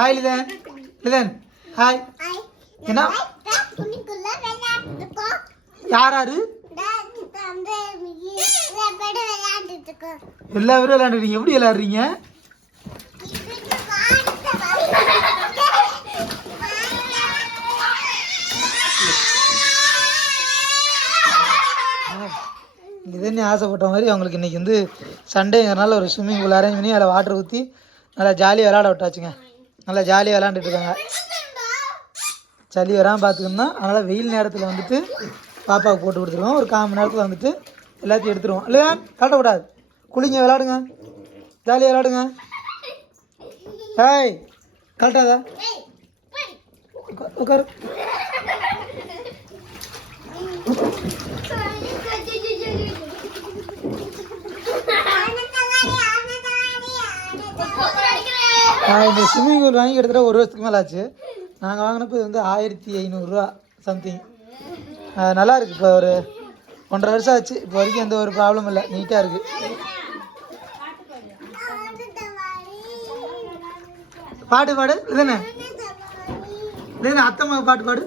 Hi Litton. Litton hi. என்ன யார் யாரு எல்லாரும் விளையாண்டுறீங்க? எப்படி விளையாடுறீங்க? இதுன்னு ஆசைப்பட்ட மாதிரி அவங்களுக்கு இன்றைக்கி வந்து சண்டேங்கிறனால ஒரு ஸ்விம்மிங் பூல் அரேஞ்ச் பண்ணி அதில் வாட்டர் ஊற்றி நல்லா ஜாலியாக விளையாட விட்டாச்சுங்க. நல்லா ஜாலியாக விளையாண்டுட்டு இருக்காங்க. சளி வராமல் பார்த்துக்கணும்னா அதனால் வெயில் நேரத்தில் வந்துட்டு பாப்பாவுக்கு போட்டு கொடுத்துருவோம். ஒரு 1/4 மணி நேரத்தில் வந்துட்டு எல்லாத்தையும் எடுத்துருவோம். இல்லையா கட்டக்கூடாது. குளிங்க, விளையாடுங்க, ஜாலியாக விளையாடுங்க. ஹாய் கரெக்டாதா உட்காரு. இந்த ஸ்விம்மிங் பூல் வாங்கி கிட்டத்தட்ட 1 வருஷத்துக்கு மேலே ஆச்சு. நாங்கள் வாங்கினப்போ இது வந்து 1500 ரூபா சம்திங். நல்லா இருக்குது. இப்போ ஒரு 1.5 வருஷம் ஆச்சு. இப்போ வரைக்கும் எந்த ஒரு ப்ராப்ளம் இல்லை, நீட்டாக இருக்குது. பாட்டு பாடு இல்லைண்ணே. இல்லைண்ணே அத்தம்மா பாட்டு பாடு.